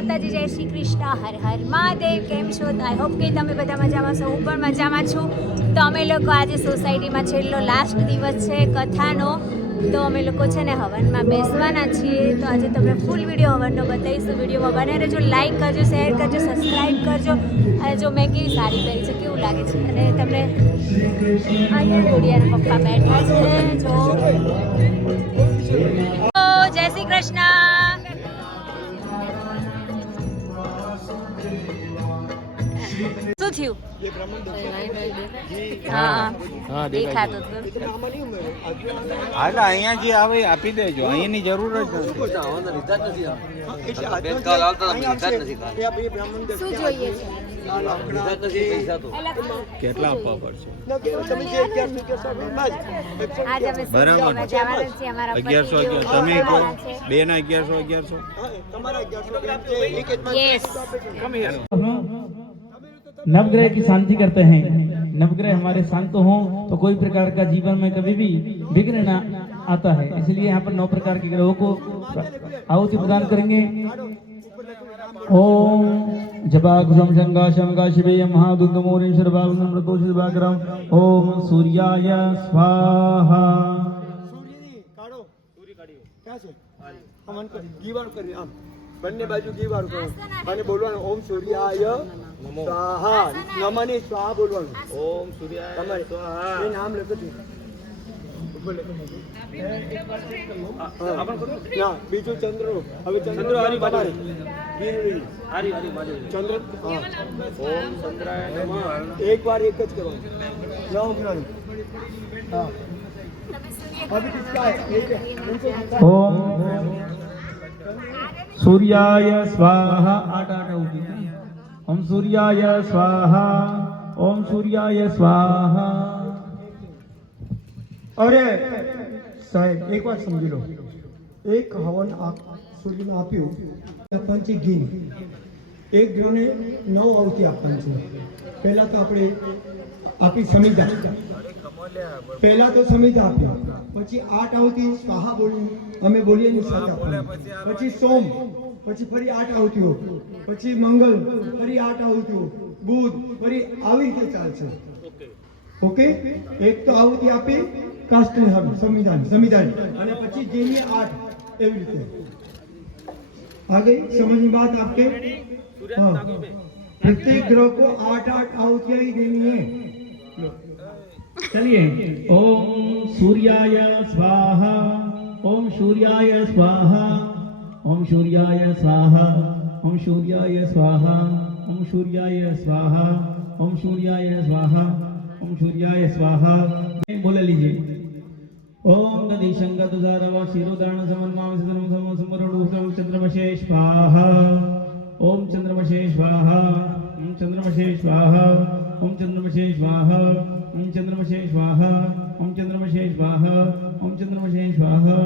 માતાજી, જય શ્રી કૃષ્ણ, હર હર મહાદેવ. કેમ છો? આઈ હોપ કે તમે બધા મજામાં છો. હું પણ મજામાં છું. તો અમે લોકો આજે સોસાયટીમાં છેલ્લો લાસ્ટ દિવસ છે કથાનો, તો અમે લોકો છે ને હવનમાં બેસવાના છીએ. તો આજે તમને ફૂલ વિડીયો હવનનો બતાવીશું. વિડીયોમાં બને રહેજો, લાઈક કરજો, શેર કરજો, સબસ્ક્રાઈબ કરજો. અને જો મેં કેવી સાડી પહેરી છે, કેવું લાગે છે, અને તમને અહીંયા ડોડિયાના પપ્પા બેઠા છે. જો જય શ્રી કૃષ્ણ. શું થયું? હા, દેખાતું હાલ અહીંયા જે આવે આપી દેજો, અહીંયાની જરૂર જ નથી. શું જોઈએ છે? કેટલા આપવા પડશે? બરાબર, 1100 તમે કહો, બે ના 1100. नवग्रह की शांति करते हैं। नवग्रह हमारे शांत हों तो कोई प्रकार का जीवन में कभी भी विघ्न ना आता है, इसलिए यहाँ पर 9 प्रकार के ग्रहों को आहुति प्रदान करेंगे। ओम जपाकुशम शंगा शिवे महादुर्गमोरिं सर्वाभूतं प्रकोष्ठभागरं ओम सूर्याय स्वाहा। બંને બાજુ ઘી વાળું કરો અને બોલવાનું ઓમ સૂર્યાય સ્વાહા. નમઃ સ્વાહા બોલવાનું. ઓમ સૂર્યાય સ્વાહા. એ નામ લખો છો ઉપર લખો. ના, બીજું ચંદ્ર. હવે ચંદ્ર હરી બાજુ ચંદ્ર. ઓમ ચંદ્રાય નમઃ. એક વાર એક જ કરવાનું. ન ઉમરાનું. હા, अभी किसका है? ओम सूर्याय स्वाहा। 8 होगी। ओम सूर्याय स्वाहा। ओम सूर्याय स्वाहा। अरे साहेब, एक बात समझी लो. एक हवन आप સૂર્યને આપ્યું, આપવાનું છે ઘી. એક ગ્રહને 9 આહુતિ આપવાની છે. પહેલા તો આપણે આપી સમિધા, પહેલા તો સમિધા આપ્યા, પછી 8 આહુતિ સ્વાહા બોલી, અમે બોલીએ ની સાથે આપવાની, પછી સોમ, પછી ફરી 8 આહુતિઓ, પછી મંગલ, ફરી 8 આહુતિઓ, બુધ, ફરી આવી રીતે ચાલશે. ઓકે, એક તો આહુતિ આપી કાષ્ટ संविधान અને પછી જેની 8 એવી રીતે आ गई समझ में बात आपके? हाँ, प्रत्येक ग्रह को 8 आहुतियां ही देनी है. चलिए, ओम सूर्याय स्वाहा। ओम सूर्याय स्वाहा। ओम सूर्याय स्वाहा। ओम सूर्याय स्वाहा। ओम सूर्याय स्वाहा। ओम सूर्याय स्वाहा। ओम सूर्याय स्वाहा। बोले लीजिए। ओम नदी संगत उदारव शिरोदान समन्माव सिद्धम सम समरणुसम चंद्रमशे स्वाहा। ओम चंद्रमशे स्वाहा। ओम चंद्रमशे स्वाहा। ओम चंद्रमशे स्वाहा। ओम चंद्रमशे स्वाहा। ओम चंद्रमशे स्वाहा। ओम चंद्रमशे स्वाहा।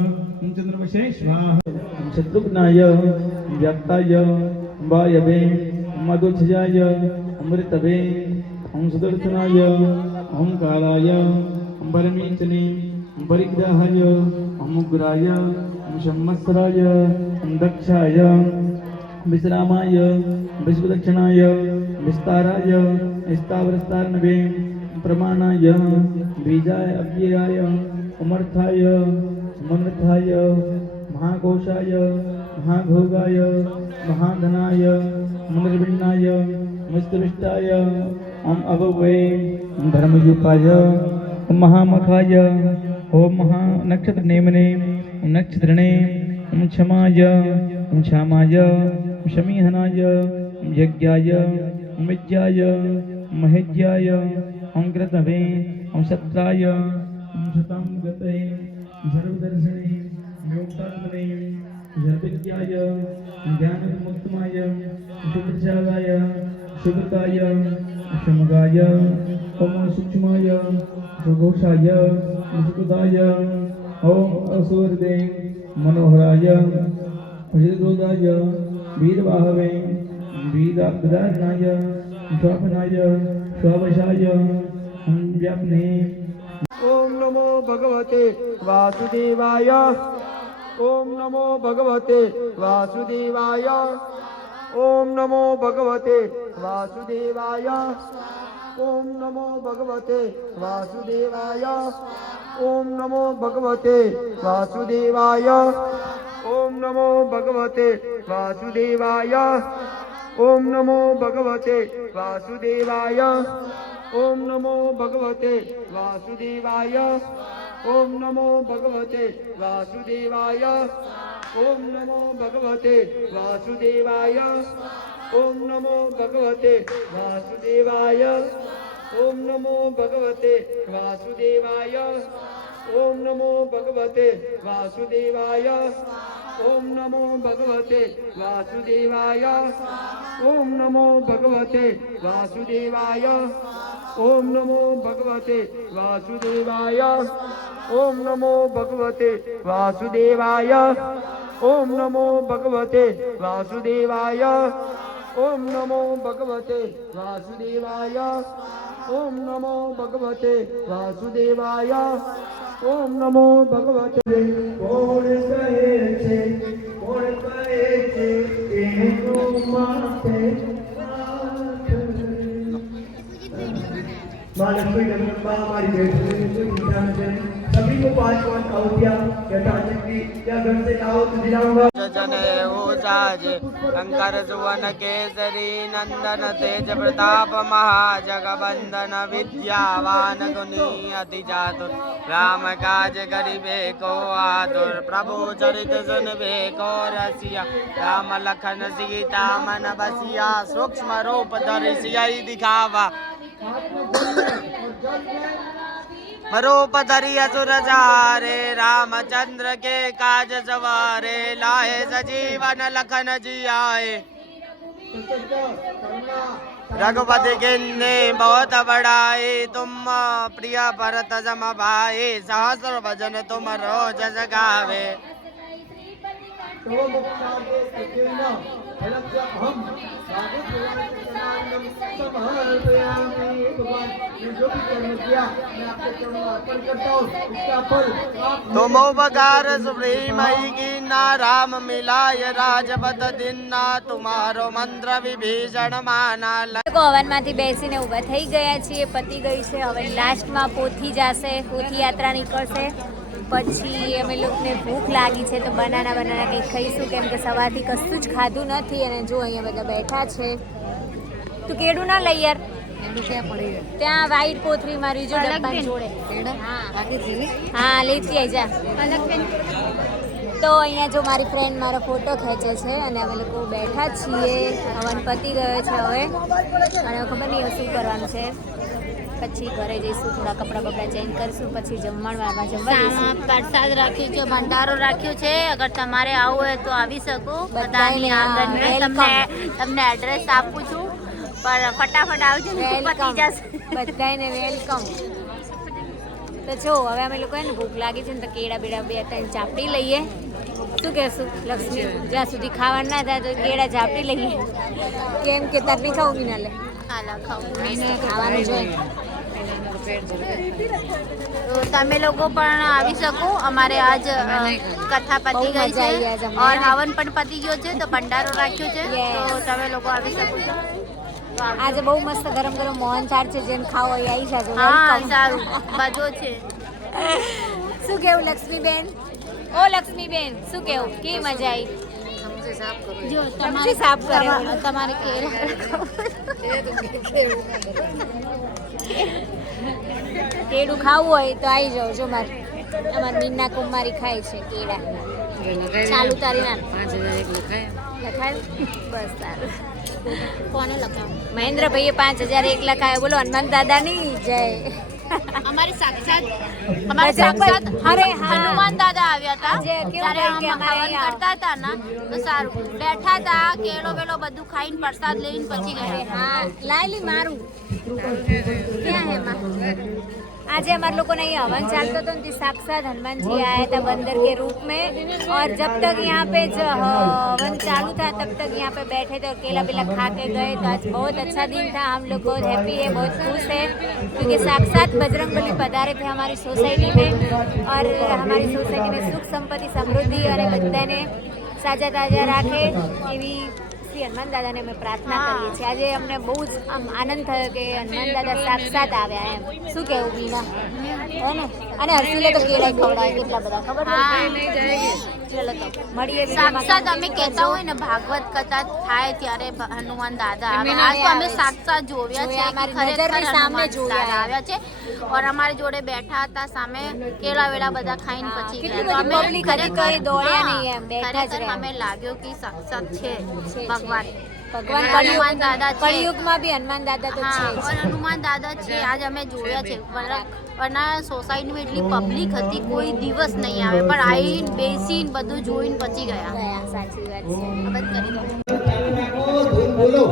ओम चंद्रमशे स्वाहा। ओम शत्रुघ्नाय व्याक्ताय वायवे मधुच्छाय अमृतवे ओम सुदर्शनाय ओम कालाय ओम परमेचने परिग्रहाय ओम उग्राय ओम संवत्सराय ओम दक्षाय विश्रामाय विश्वदक्षिणाय विस्ताराय स्थावरस्तारणवे प्रमाणाय बीजाय अव्ययाय अमर्थाय मनर्थाय महाकोशाय महाभोगाय महाधनाय मनर्भिन्नाय मस्तविष्टाय ओम अभवे धर्मयुपाय ओम महामखाय ओम महानक्षत्र नेमने ओम नक्षत्रणे ओम क्षमाय ओम क्षामाय ओम शमीहनाय ओम यज्ञाय ओम विद्याय ओम महेज्याय ओम कृतवे ओम सत्राय ओम शतं गते ओम सर्वदर्शने ओम योक्तात्मने ओम सर्वविद्याय ओम ज्ञानमुक्तमाय ओम शुभचाराय शुभताय ओम शमगाय ओम सूक्ष्माय सुघोषाय सुखदाय ओम असुरदे मनोहराय हृदय वीरवाहवे वीराधारणाय स्वापनाय स्वावशाय व्यापने. ओम नमो भगवते वासुदेवाय. ओम नमो भगवते वासुदेवाय. ओम नमो भगवते वासुदेवाय। ओम नमो भगवते वासुदेवाय। ओम नमो भगवते वासुदेवाय। ओम नमो भगवते वासुदेवाय। ओम नमो भगवते वासुदेवाय। ओम नमो भगवते वासुदेवाय। ओम नमो भगवते वासुदेवाय। ओम नमो भगवते वासुदेवाय। ओम नमो भगवते वासुदेवाय। ओम नमो भगवते वासुदेवाय। ओम नमो भगवते वासुदेवाय। ओम नमो भगवते वासुदेवाय। ओम नमो भगवते वासुदेवाय। ओम नमो भगवते वासुदेवाय। ओम नमो भगवते वासुदेवाय। ओम नमो भगवते वासुदेवाय। ओम नमो भगवते वासुदेवाय। ओम नमो भगवते वासुदेवाय। ओम नमो भगवते। કોણ કહે છે એનું માથે माँ लक्ष्मी जगदम्बा हमारी बेटी सभी को 5 आहुतियाँ यथाशक्ति या घर से लाओ तो दिलाऊंगा। जने हो जाज शंकर सुवन केसरी नंदन तेज प्रताप महाजगबंदन विद्यावान गुणी अति चातुर राम काज करिबे को आतुर प्रभु चरित सुनबे को रसिया राम लखन सीता मन बसिया सूक्ष्म रूप धरि सियाई दिखावा रूप धरि असुर जारे रामचंद्र के काज सवारे लाए सजीवन लखन जियाए रघुपति गिन्ने बहुत बड़ाए तुम प्रिय भरत सम भाई सहस्र भजन तुम रोज गावे तुम उपकार सुप्रीमयी कीना राम मिलाय राजपथ दिना तुम्हारो मंत्र विभीषण माना લોકો હવનમાંથી બેસીને ઊભા થઈ ગયા છીએ, પતી ગઈ છે. હવે લાસ્ટમાં પોથી જશે, પોથી યાત્રા નીકળશે. પછી અમે લોકોને ભૂખ લાગી છે તો બનાના કંઈક ખાઈશું, કેમ કે સવારથી કશું જ ખાધું નથી. અને જો અહીંયા બધા બેઠા છે. તું કેળું ના લઈ યાર, ત્યાં વાઈટ કોથરી મારી જો ડબ્બા જોડે. હા લેતી આવી જા. તો અહીંયા જો મારી ફ્રેન્ડ મારો ફોટો ખેંચે છે અને અમે લોકો બેઠા છીએ. હવન પતી ગયો છે હવે, અને ખબર નહીં શું કરવાનું છે. પછી ઘરે જઈશું, થોડા કપડાં બપડા ચેન્જ કરીશું, પછી જમવામાં જમવા પ્રસાદ રાખ્યું છે, ભંડારો રાખ્યો છે. અગર તમારે આવું હોય તો આવી શકો. બધાની તમને એડ્રેસ આપું છું, પણ ફટાફટ આવજો ને પતી જશે. બધાને વેલકમ. તો જો હવે અમે લોકો એને ભૂખ લાગી છે ને તો કેળા બેડા 2-3 ચાપડી લઈએ. શું કહેશું લક્ષ્મી? જ્યાં સુધી ખાવાનું ના થાય તો કેળા ચાપડી લઈએ, કેમ કે તાર નહીં ખાવું બી ના લે ખાવાનું જોઈએ. તો તમે લોકો પણ આવી શકો. અમારે આજ કથા પતી ગઈ છે और હવન પણ પતી ગયો છે, તો ભંડારો રાખ્યો છે, તો તમે લોકો આવી શકો છો. આજે બહુ મસ્ત ગરમ ગરમ મોહન થાળ છે, જેમ ખાવો એ આવી જાજો. હા સારું બધો છે. શું કેવું લક્ષ્મીબેન? ઓ લક્ષ્મીબેન શું કેવું? કેવી મજા આવી? જો તમારે સાફ કરે તમારે કેળું ખાવું હોય તો આવી જાઓ. જો અમારી મીના કુમારી ખાય છે કેળા. ચાલુ તારી ના લખાય બસ સારું. કોને લખાવું? મહેન્દ્રભાઈએ 5001 લખાયો. બોલો હનુમાન દાદાની જય. અમારી સાક્ષાત અરે હનુમાન દાદા આવ્યા હતા જે કેવું જ્યારે કે અમે હવન કરતા હતા ને તો સારું બેઠા હતા, કેળો વેલો બધું ખાઈને પ્રસાદ લઈને પછી ગયા. હા લાયલી મારું ક્યાં હે માં? आज हमारे लोगों ने ये हवन चालता तो उनकी साक्षात हनुमान जी आया था बंदर के रूप में, और जब तक यहाँ पे हवन चालू था तब तक यहाँ पे बैठे थे और केला बेला खा के गए. तो आज बहुत अच्छा दिन था, हम लोग बहुत हैप्पी है, बहुत खुश है, क्योंकि साक्षात बजरंगबली पधारे थे हमारी सोसाइटी में. और हमारी सोसाइटी में सुख संपत्ति समृद्धि और बधाने साजा ताजा राखे एवी શ્રી હનુમાન દાદાને અમે પ્રાર્થના કરીએ છીએ. આજે અમને બહુ જ આમ આનંદ થયો કે હનુમાન દાદા સાક્ષાત આવ્યા એમ. શું કહેવું બીના? હે ને? અને હર્ષિલે તો કેળાય ખવડાવે કેટલા બધા ખબર છે? ચલો તો મળીએ સાક્ષાત અમે કહેતા હોય ને ભાગવત કથા થાય ત્યારે હનુમાન દાદા આવે. આજ તો અમે સાક્ષાત જોવ્યા છે કે અમારી ખરેખર નજરની સામે હનુમાન જોયા. દાદા આવ્યા છે. ઓર અમારી જોડે બેઠા હતા સામે કેળા વેળા બધા ખાઈને પછી કેટલી ગયા. તો બધી public હતી, કોઈ દોડ્યા નહીં એમ, બેઠા જ ખરેખર રહ્યા. અમે લાગ્યો કે સાક્ષાત છે ભગવાન. ભગવાન હનુમાન દાદા છે. કળિયુગમાં બી હનુમાન દાદા તો હા, છે જ. ઓર હનુમાન દાદા છે આજ અમે જોયા છે. વરના સોસાયટીમાં એટલી પબ્લિક હતી કોઈ દિવસ નહીં આવે પણ આવીને બેસીને બધું જોઈને પછી ગયા. ગયા, સાચી વાત છે. બંધ કરી દો.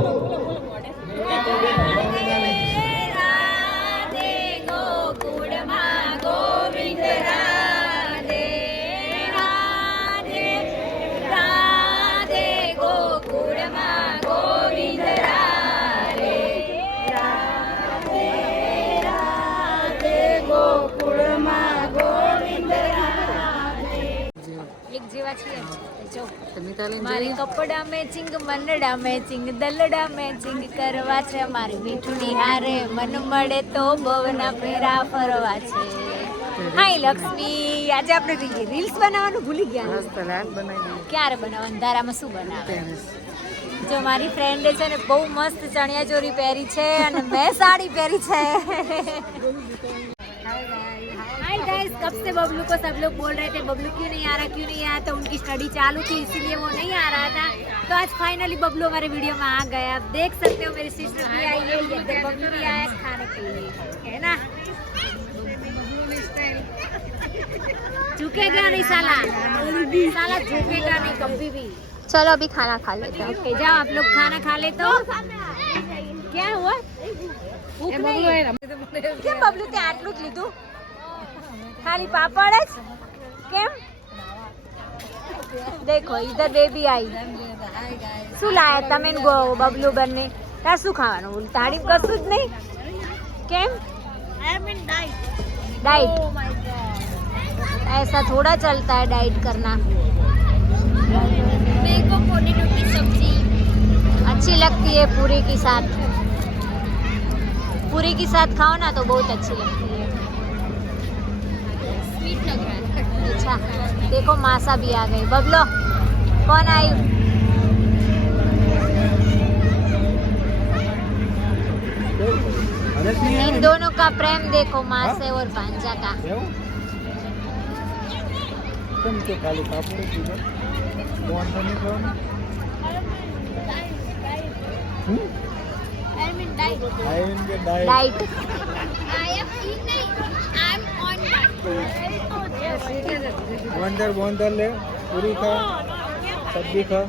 એક જેવા છીએ જો મારી કપડા મેચિંગ મનડા મેચિંગ દલડા મેચિંગ કરવા છે મારી મીઠુડી હારે મન મળે તો બવના ફેરા ફરવા છે. હાય લક્ષ્મી, આજે આપણે રીલ્સ બનાવવાનું ભૂલી ગયા. ક્યારે બનાવવાનું? અંધારામાં શું બનાવે? જો મારી ફ્રેન્ડે છે ને બહુ મસ્ત ચણિયા ચોરી પહેરી છે અને મેં સાડી પહેરી છે. हाय गाइस, कब से बबलू को सब लोग बोल रहे थे बबलू क्यों नहीं आ रहा, क्यों नहीं आया. तो उनकी स्टडी चालू थी इसीलिए वो नहीं आ रहा था. तो आज फाइनली बबलू हमारे वीडियो में आ गया. आप देख सकते हो मेरी सिस्टर भी आई है, इधर बबलू भी आया है खाने के लिए, है ना. झुकेगा नहीं साला, साला झुकेगा नहीं कभी भी. चलो अभी खाना खा लेते हैं. ओके जाओ आप लोग खाना खा ले. तो क्या हुआ? ભૂખ નહીં? કેમ બબલુ તે આટલું જ લીધું? ખાલી પાપડ જ કેમ? દેખો ઇધર બેબી आई. શું લાયા તમે બબલુ બંને? તાર શું ખાવાનું? તાળી કશું જ નહીં કેમ? डाइट ऐसा थोड़ा चलता है डाइट करना. मेरे को पोटैटो की सब्जी अच्छी लगती है पूरी के साथ. पूरी के साथ खाओ ना तो बहुत अच्छी लगती है. स्वीट लग रहा है. अच्छा देखो मासा भी आ गई. बबलो कौन आई? इन दोनों का प्रेम देखो, माँ से और भांजा का. डाइट वंडर ले पूरी खा सब्जी खा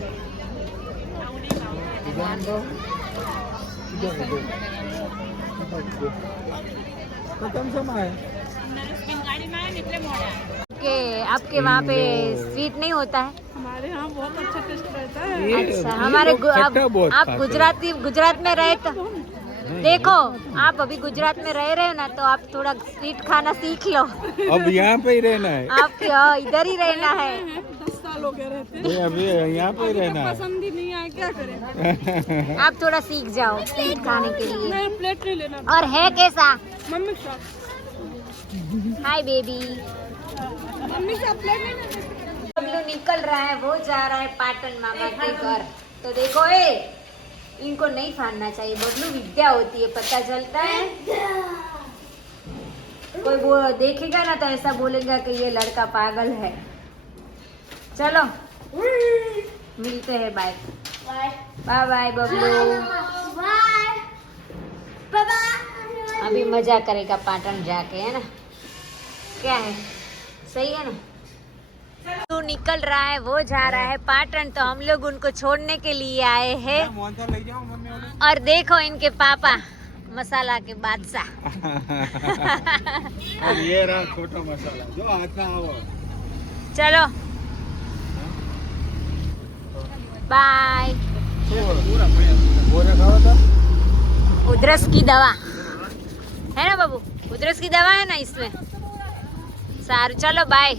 खत्म समय के आपके वहाँ पे स्वीट नहीं होता है? हमारे यहाँ बहुत अच्छा टेस्ट रहता है. अच्छा हमारे आप गुजरात में रहे तो देखो आप अभी गुजरात में रह रहे हो ना, तो आप थोड़ा स्वीट खाना सीख लो. अब यहाँ पे ही रहना है. आपके इधर ही रहना है. 10 साल हो गए रहते हैं. ये अभी यहाँ पे ही रहना है. पसंद ही नहीं आया, क्या करें. आप थोड़ा सीख जाओ स्वीट खाने के लिए. मैं प्लेट नहीं लेना. और है कैसा? Mummy shop. Hi baby. Mummy shop plate नहीं लेना. बबलू निकल रहा है, वो जा रहा है पाटन मामा के घर. तो देखो इनको नहीं फाड़ना चाहिए. बबलू विद्या होती है, पता चलता है. कोई वो देखेगा ना तो ऐसा बोलेगा कि ये लड़का पागल है. चलो मिलते हैं. Bye bye bye Bablu. अभी मजा करेगा पाटन जाके, है ना. क्या है, सही है ना. तू निकल रहा है, वो जा रहा है पाटन. तो हम लोग उनको छोड़ने के लिए आए हैं. और देखो इनके पापा मसाला के बादशाह. और ये रहा छोटा मसाला जो आता है वो. चलो बाय. बोरा खावा था. उधरस की दवा है ना बाबू, उधरस की दवा है ना इसमें. सारू चलो बाय.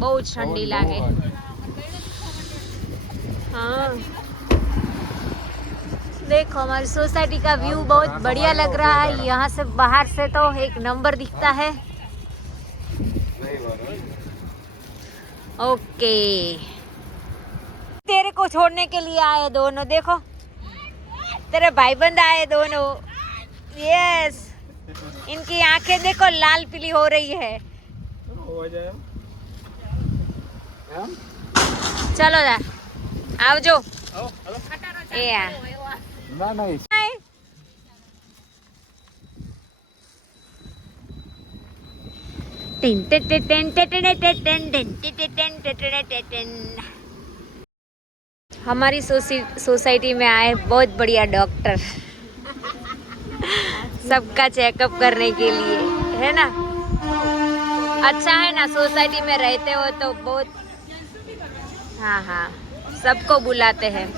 बहुत ठंडी लागे. हाँ देखो हमारी सोसाइटी का व्यू बहुत बढ़िया लग रहा है। यहाँ से बाहर से तो एक नंबर दिखता है। ओके, तेरे को छोड़ने के लिए आए दोनों, देखो तेरे भाईबंद आए दोनों। यस, इनकी आंखें देखो लाल पीली हो रही है। चलो यार, आवजो। ए यार हाय। हमारी सोसाइटी में आए बहुत बढ़िया डॉक्टर सबका चेकअप करने के लिए, है ना। अच्छा है ना, सोसाइटी में रहते हो तो बहुत। हाँ हाँ, सबको बुलाते हैं।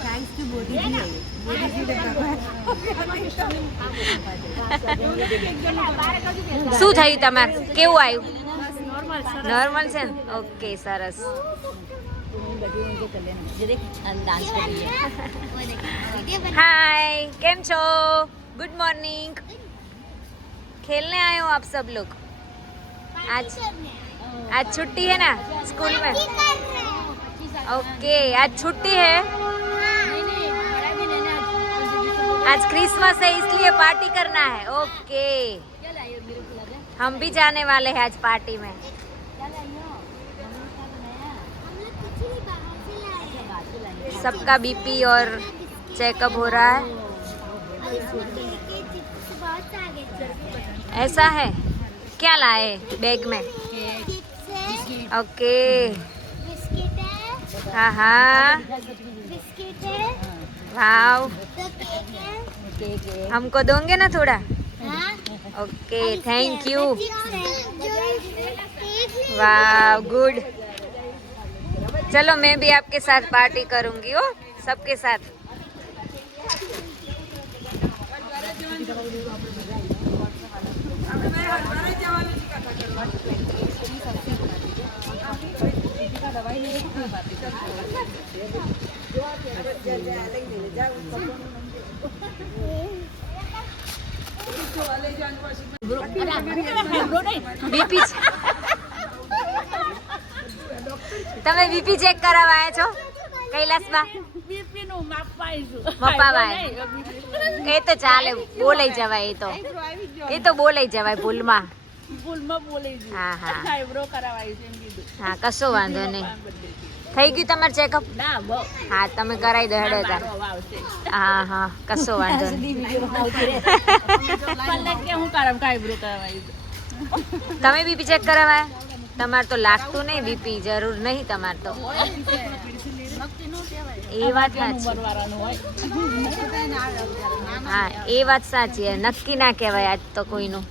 શું થયું તમારે? કેવું આવ્યું? નોર્મલ છે ને? ઓકે, સરસ। हाय, केम छो? Good morning. खेलने आए हो आप सब लोग? आज छुट्टी है ना स्कूल में? ओके, आज छुट्टी है। आज क्रिसमस है इसलिए पार्टी करना है। ओके, हम भी जाने वाले हैं आज पार्टी में। सबका बीपी और चेकअप हो रहा है। ऐसा है, क्या लाए बैग में? ओके, हाँ हाँ, वाव, हमको दोगे ना थोड़ा? Okay, thank you. वाह, गुड। चलो मैं भी आपके साथ पार्टी करूंगी हो, सबके साथ। બીપી તમે બીપી ચેક કરાવવા આવ્યા છો કૈલાસમાં? મપાવા એ તો ચાલે, બોલાઈ જવાય। એ તો બોલાઈ જવાય ભૂલમાં। હા હા હા, કશો વાંધો નહીં। થઈ ગયું તમારું ચેકઅપ? હા, તમે કરાવી દો હેડો તાર। હા હા, કશો વાંધો નહીં। તમે બીપી ચેક કરાવાય? તમારે તો લાગતું નહીં બીપી, જરૂર નહીં તમારે તો। એ વાત સાચી। હા, એ વાત સાચી, નક્કી ના કહેવાય આજ તો કોઈનું।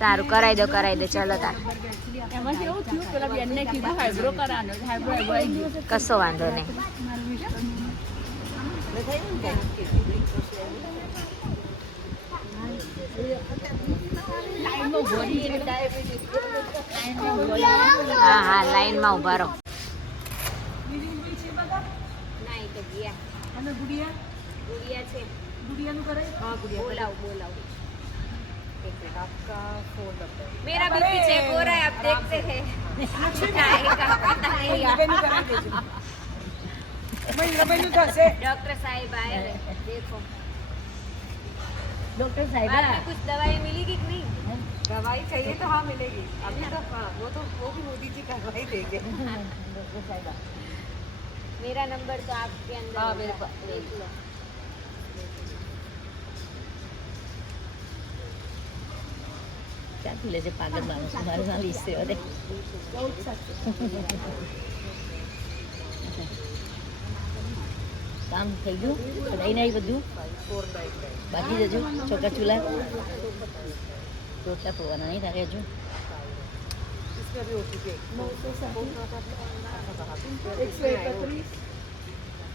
સારું, કરાવી દો ચલો તાર। કશો વાંધો નહીં। હા હા, લાઈનમાં ઉભા રહો। मेरा बीपी चेक हो रहा है, आप देखते हैं। डॉक्टर साहिब आए हैं, देखो। डॉक्टर साहिब, आपको कुछ दवाई मिलेगी कि नहीं? दवाई चाहिए तो हाँ मिलेगी। अभी तो वो भी मोदी जी का दवाई देंगे। डॉक्टर साहिब, मेरा नंबर तो आपके अंदर। हाँ, मेरे पास देख लो। क्या खुले से पागल मानुस हमारे साथ इससे अरे काम થઈ ગયું? કઢાઈ નહીં બધું બાકી જજો? ચોકા ચૂલા રોટલા પવાના નહીં તારે હજુ?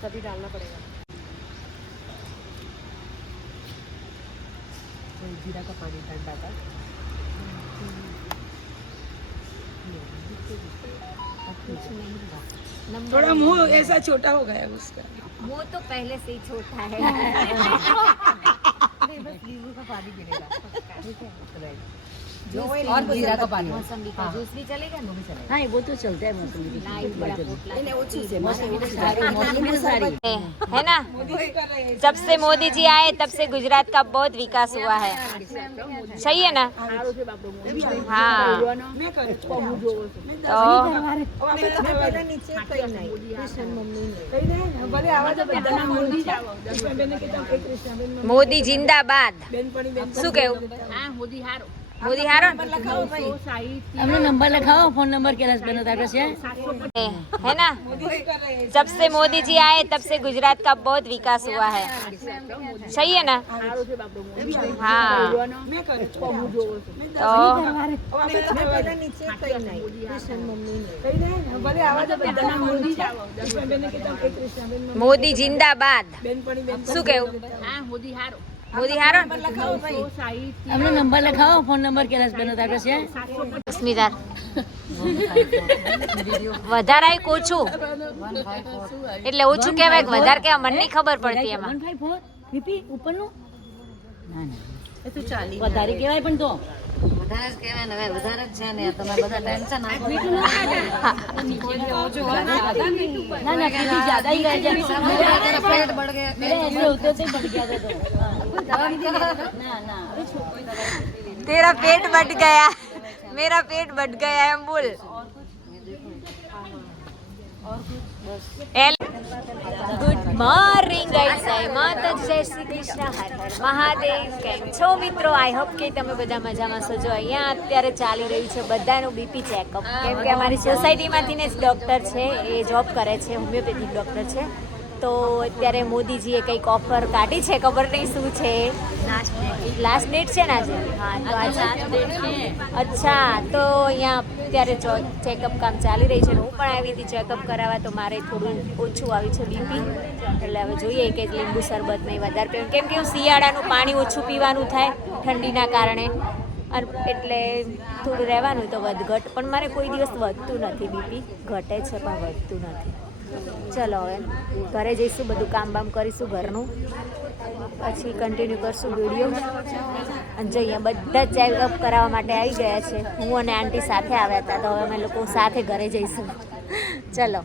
तभी डालना पड़ेगा। जीरा का पानी ठंडा था। थोड़ा मुंह ऐसा छोटा हो गया उसका। वो तो पहले से ही छोटा है नहीं बस नींबू का पानी पीनेगा ठीक है राइट और जीरा का पानी मौसमी का जूस भी चलेगा ना हाँ वो तो चलता है मौसमी की बड़ा पोटला मौसमी है ना। जब से मोदी जी आए तब से गुजरात का बहुत विकास हुआ है, सही है ना। हाँ तो મોદી જિંદાબાદ શું કેવું મોદી હારો हमने नंबर लिखाओ फोन नंबर के हस्बैंड होता है ना। जब से मोदी जी आए तब से गुजरात का बहुत विकास हुआ है, सही है ना। हाँ तो મોદી જિંદાબાદ શું કેવું મોદી હારો हमने नंबर लिखाओ फोन नंबर के हस्बैंड होता સ્મિતા વધારે ઓછું એટલે ઓછું કહેવાય કે વધારે કહેવાય મને નહીં ખબર પડતી એમાં 154 વીપી ઉપરનું ના ના એ તો 40 વધારે કહેવાય પણ તો વધારે જ કહેવાય ને હવે વધારે જ છે ને તમે બધા ટેન્શન ના ના વીપી જ્યાદા ही रह जाए पेट बढ़ गया मेरे ऐसे होते थे बढ़ गया था तो ना ना तेरा पेट बढ़ गया मेरा पेट बढ़ गया है बोल ગુડ મોર્નિંગ ગાઈસ, જય માતા, જય શ્રી કૃષ્ણ, હર હર મહાદેવ. કેમ છો મિત્રો? આઈ હોપ કે તમે બધા મજામાં છો. જો અહીંયા અત્યારે ચાલી રહ્યું છે બધાનું બીપી ચેકઅપ, કેમ કે અમારી સોસાયટીમાંથી ને જ ડૉક્ટર છે, એ જોબ કરે છે, હોમિયોપેથિક ડૉક્ટર છે. તો અત્યારે મોદીજીએ કંઈક ઓફર કાઢી છે, ખબર નહીં શું છે. લાસ્ટ ડેટ છે ને આજે? હા તો આજે અચ્છા, તો અહીંયા અત્યારે ચેકઅપ કામ ચાલી રહી છે. હું પણ આવી હતી ચેકઅપ કરાવવા, તો મારે થોડું ઓછું આવ્યું છે બીપી. એટલે હવે જોઈએ કે લીંબુ શરબત નહીં વધારે પીવું, કેમ કે શિયાળાનું પાણી ઓછું પીવાનું થાય ઠંડીના કારણે, એટલે થોડું રહેવાનું તો વધઘટ. પણ મારે કોઈ દિવસ વધતું નથી બીપી, ઘટે છે પણ વધતું નથી. ચલો હવે ઘરે જઈશું, બધું કામ બામ કરીશું ઘરનું, પછી કન્ટિન્યુ કરશું વિડીયો. અને જો અહીંયા બધા જ ચેકઅપ કરાવવા માટે આવી ગયા છે. હું અને આંટી સાથે આવ્યા હતા, તો હવે અમે લોકો સાથે ઘરે જઈશું. ચલો.